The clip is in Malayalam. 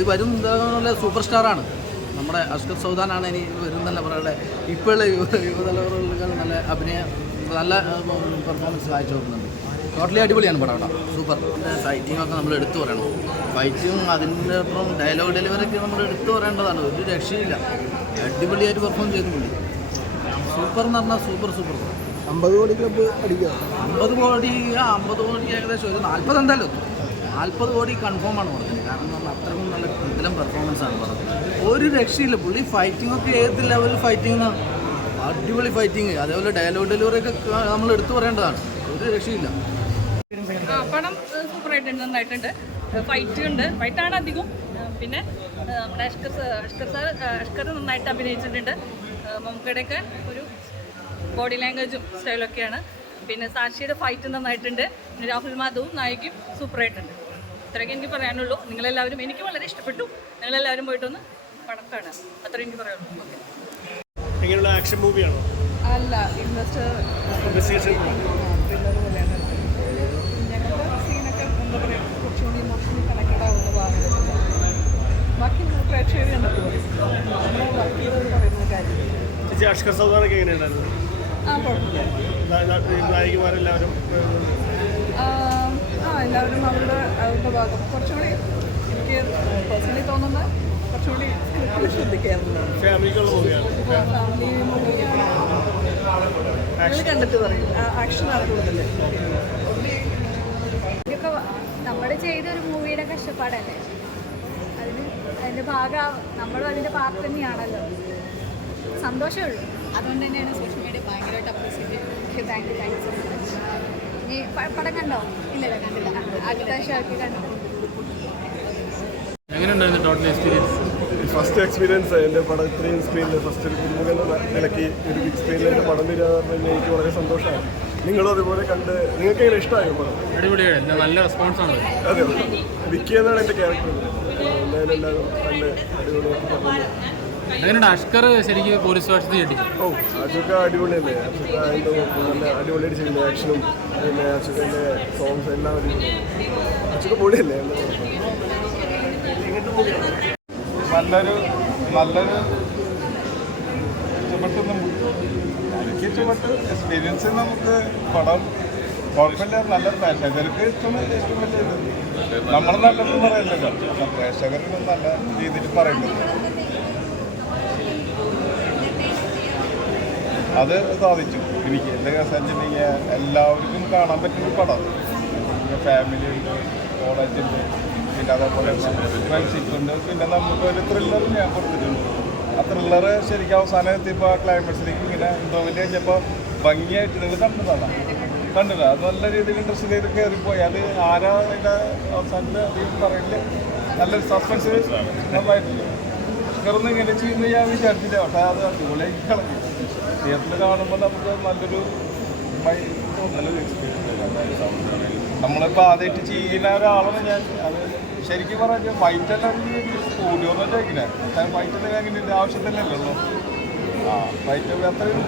പുള്ളി വരും നല്ല സൂപ്പർ സ്റ്റാറാണ്. നമ്മുടെ അഷ്കർ സൗദാനാണ് ഇനി വരുന്നല്ല പറയുന്നത്. ഇപ്പോഴുള്ള യുവതലമുറകൾ നല്ല അഭിനയം, നല്ല പെർഫോമൻസ് കാഴ്ച വെക്കുന്നുണ്ട്. ടോട്ടലി അടിപൊളിയാണ് പടം കേട്ടോ, സൂപ്പർ. ഫൈറ്റിങ്ങൊക്കെ നമ്മൾ എടുത്തു പറയണം. ഫൈറ്റും അതിൻ്റെ ഒപ്പം ഡയലോഗ് ഡെലിവറിയൊക്കെ നമ്മൾ എടുത്തു പറയേണ്ടതാണ്. ഒരു രക്ഷയില്ല, അടിപൊളിയായിട്ട് പെർഫോം ചെയ്തു പുള്ളി. സൂപ്പർ എന്ന് പറഞ്ഞാൽ സൂപ്പർ 50 കോടി ക്ലബ്ബ് അടിക്കുക. 50 കോടി ഏകദേശം ഒരു 40 എന്തായാലും എത്തും. 40 കോടി കൺഫേം ആണ് പറഞ്ഞത്. കാരണം നമ്മൾ അത്രയും നല്ല ഇതിലും പെർഫോമൻസ് ആണ് പറഞ്ഞത്. ഒരു രക്ഷയില്ല. പുള്ളി ഫൈറ്റിങ്ങൊക്കെ ഏത് ലെവലിൽ ഫൈറ്റിംഗ്, അടിപൊളി ഫൈറ്റിങ്. അതേപോലെ ഡയലോഗ് ഡെലിവറിയൊക്കെ നമ്മൾ എടുത്തു പറയേണ്ടതാണ്. ഒരു രക്ഷയില്ല. പടം സൂപ്പറായിട്ടുണ്ട്, നന്നായിട്ടുണ്ട്. ഫൈറ്റ് ഉണ്ട്, ഫൈറ്റാണ് അധികം. പിന്നെ നമ്മുടെ അഷ്കർ നന്നായിട്ട് അഭിനയിച്ചിട്ടുണ്ട്. മമ്മൂക്കയുടെയൊക്കെ ഒരു ബോഡി ലാംഗ്വേജും സ്റ്റൈലൊക്കെയാണ്. പിന്നെ സാക്ഷിയുടെ ഫൈറ്റ് നന്നായിട്ടുണ്ട്. പിന്നെ രാഹുൽ മാധവും നായികയും സൂപ്പറായിട്ടുണ്ട്. ഇത്രയൊക്കെ എനിക്ക് പറയാനുള്ളൂ. നിങ്ങളെല്ലാവരും, എനിക്ക് വളരെ ഇഷ്ടപ്പെട്ടു. നിങ്ങളെല്ലാവരും പോയിട്ടൊന്ന് പടം കാണാം. അത്രയും എനിക്ക് പറയാനുള്ളൂ. എങ്ങനെയുള്ള ആക്ഷൻ മൂവിയാണോ? അല്ല, ഇൻവെസ്റ്റിഗേഷൻ പോലെയാണ്. ഞങ്ങളുടെ സീനൊക്കെ എന്താ പറയുക, കുറച്ചുകൂടി ഇമോഷണലി കണക്റ്റഡ് ആവുന്ന ഭാഗങ്ങളുണ്ട്. ബാക്കി നമ്മൾ പ്രേക്ഷകർ കണ്ടത് നമ്മുടെ വർക്ക് ചെയ്തത് പറയുന്ന കാര്യം. ചേച്ചി, അഷ്കർ സൗദാനൊക്കെ എങ്ങനെയുണ്ടായിരുന്നു? കുഴപ്പമില്ല. നായികമാരെല്ലാവരും എല്ലാവരും അവരുടെ ഭാഗം കുറച്ചുകൂടി എനിക്ക് പേഴ്സണലി തോന്നുന്നത് കുറച്ചുകൂടി ശ്രദ്ധിക്കാറുണ്ട്. ഫാമിലിക്കുള്ള മൂവിയാണ്. ഫാമിലി മൂവിയാണ്. നിങ്ങൾ കണ്ടിട്ട് പറയും. ആക്ഷനാണ് കൂടുതൽ. ഇതൊക്കെ നമ്മൾ ചെയ്തൊരു മൂവിയുടെ കഷ്ടപ്പാടല്ലേ, അതിൻ്റെ ഭാഗം നമ്മളും അതിൻ്റെ പാർട്ട് തന്നെയാണല്ലോ. സന്തോഷമേ ഉള്ളൂ. അതുകൊണ്ട് തന്നെയാണ് സോഷ്യൽ മീഡിയ ഭയങ്കരമായിട്ട് അപ്രീസിയേറ്റ് ചെയ്തത്. Thank you so much. ഈ പടം കണ്ടോ? ഇല്ലല്ലോ, കണ്ടില്ല. അടുത്ത ആഴ്ച കണ്ടു. എങ്ങനെയുണ്ടായിരുന്നു ടോട്ടൽ എക്സ്പീരിയൻസ്? ഫസ്റ്റ് എക്സ്പീരിയൻസ് എൻ്റെ പടം ഇത്രയും സ്ക്രീനിൽ ഫസ്റ്റ് ഒരു പുതുമുഖ നിലയ്ക്ക് ഒരു ബിഗ് സ്ക്രീനിൽ എൻ്റെ പടം വരിക എന്ന് എനിക്ക് വളരെ സന്തോഷമാണ്. നിങ്ങളും അതുപോലെ കണ്ട് നിങ്ങൾക്ക് എങ്ങനെ ഇഷ്ടമായോ പടം? അടിപൊളിയാണ്, നല്ല റെസ്പോൺസാണ്. അതെ, വിക്കി എന്നാണ് എൻ്റെ ക്യാരക്ടർ. എന്തായാലും എല്ലാവരും കണ്ട് അടിപൊളിയായിട്ട് പറഞ്ഞു. എങ്ങനെയുണ്ട് അഷ്കർ ശരിക്കും പോലീസ് വേഷത്തിൽ കിട്ടി? ഓ, അതൊക്കെ അടിപൊളിയല്ലേ. അതിൻ്റെ നല്ല അടിപൊളിയായിട്ട് ചെയ്യുന്നത്. ആക്ഷനും പിന്നെ അച്ഛൻ്റെ സോങ്സ് എല്ലാം അച്ഛൻ്റെ പൊളിയല്ലേ. നല്ലൊരു ഇഷ്ടപ്പെട്ടു എക്സ്പീരിയൻസ്. നമുക്ക് പടം കുഴപ്പമില്ല, നല്ല പ്രേക്ഷകർക്ക് ഏറ്റവും വലിയ ഇത് നമ്മൾ നല്ലതെന്ന് പറയണ്ടല്ലോ, പ്രേക്ഷകർക്ക് നല്ല രീതിയിൽ പറയുന്നത് അത് സാധിച്ചു എനിക്ക്. എൻ്റെ കേസ് വെച്ചിട്ടുണ്ടെങ്കിൽ എല്ലാവർക്കും കാണാൻ പറ്റുന്ന പടം. ഫാമിലി ഉണ്ട്, കോളേജുണ്ട്, പിന്നെ അതേപോലെ ഫ്രണ്ട്ഷിപ്പ് ഉണ്ട്. പിന്നെ നമുക്കൊരു ത്രില്ലർ ഞാൻ കൊടുത്തിട്ടുണ്ട്. ആ ത്രില്ലർ ശരിക്കും അവസാനം എത്തിയപ്പോൾ ക്ലൈമാക്സിലേക്ക് ഇങ്ങനെ ഇൻ്റർവെൽ കഴിഞ്ഞപ്പോൾ ഭംഗിയായിട്ട് നിങ്ങൾ കണ്ടതാണ്. അത് നല്ല രീതിയിൽ ഇൻട്രസ്റ്റ് ചെയ്ത് കയറിപ്പോയി. അത് ആരാ അതിൻ്റെ അവസാനത്തിൽ അധികം പറയില്ല. നല്ലൊരു സസ്പെൻസ് നന്നായിട്ടില്ല. കയറുന്ന ഇങ്ങനെ ചെയ്യുന്ന ഞാൻ വിചാരിച്ചില്ല. പക്ഷേ അത് അടിപൊളിയായി കളഞ്ഞു. തിയേറ്ററിൽ കാണുമ്പോൾ നമുക്ക് നല്ലൊരു എക്സ്പീരിയൻസ്. നമ്മളിപ്പോൾ ആദ്യമായിട്ട് ചെയ്യുന്ന ഒരാളാണ് ഞാൻ. അത് ശരിക്കും പറഞ്ഞാൽ ഫൈറ്റെല്ലാം സ്റ്റുഡിയോ എന്ന് വെച്ചാൽ ഫൈറ്റെല്ലാം അങ്ങനെ ആവശ്യം തന്നെയല്ലോ. ഫൈറ്റ് അത്രയും